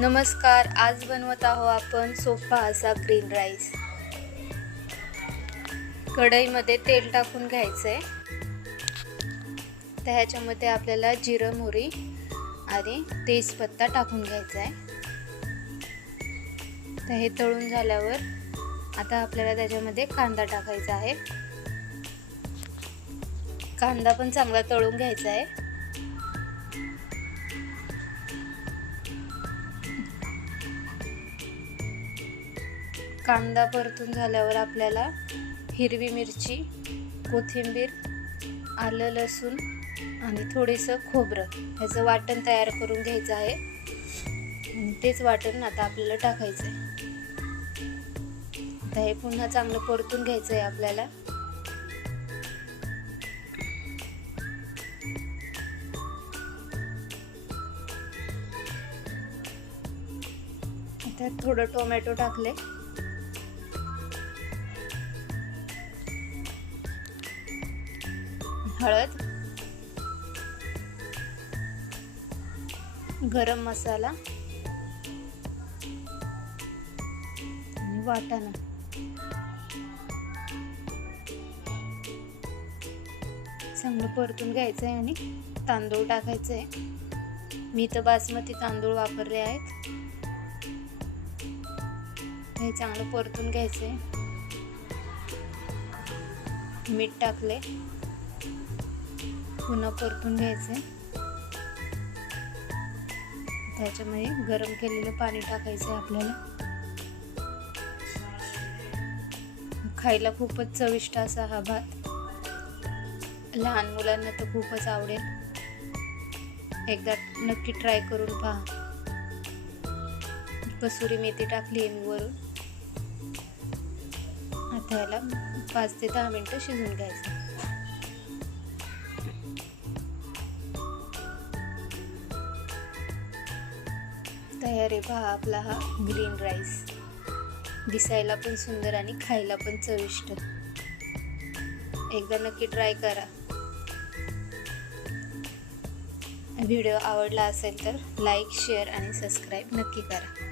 नमस्कार, आज बनवत आहोत आपण सोपा असा ग्रीन राईस। कढईमध्ये तेल टाकून घ्यायचंय। तर ह्याच्यामध्ये आपल्याला जिरं, मोहरी आणि तेजपत्ता टाकून घ्यायचा आहे। तर हे तळून झाल्यावर आता आपल्याला त्याच्यामध्ये कांदा टाकायचा आहे। कांदा पण चांगला तळून घ्यायचा आहे। कांदा परतून झाल्यावर आपल्याला हिरवी मिरची, कोथिंबीर, आलं, लसूण आणि थोडेसं खोबरं ह्याचं वाटण तयार करून घ्यायचं आहे। आणि तेच वाटण आता आपल्याला टाकायचं आहे। आता हे पुन्हा चांगलं परतून घ्यायचं आहे आपल्याला। त्यात थोडं टोमॅटो टाकले, हळद, गरम मसाला आणि वाटाणा चांगलं परतून घ्यायचं आहे आणि तांदूळ टाकायचे आहे। मी तर बासमती तांदूळ वापरले आहेत। हे चांगलं परतून घ्यायचं आहे। मीठ टाकले, पुन्हा परतून घ्यायचे। त्याच्यामध्ये गरम केलेलं पाणी टाकायचं आहे आपल्याला। खायला खूपच चविष्ट असा हा भात, लहान मुलांना तर खूपच आवडेल। एकदा नक्की ट्राय करून पहा। कसुरी मेथी टाकली आहे मी वरून। आता याला 5 ते 10 मिनिटं शिजवून घ्यायचं। तयार आहे पहा आपला हा ग्रीन राईस। दिसायला पण सुंदर आणि खायला पण चविष्ट। एकदा नक्की ट्राय करा। व्हिडिओ आवडला असेल तर लाईक, शेअर आणि सबस्क्राईब नक्की करा।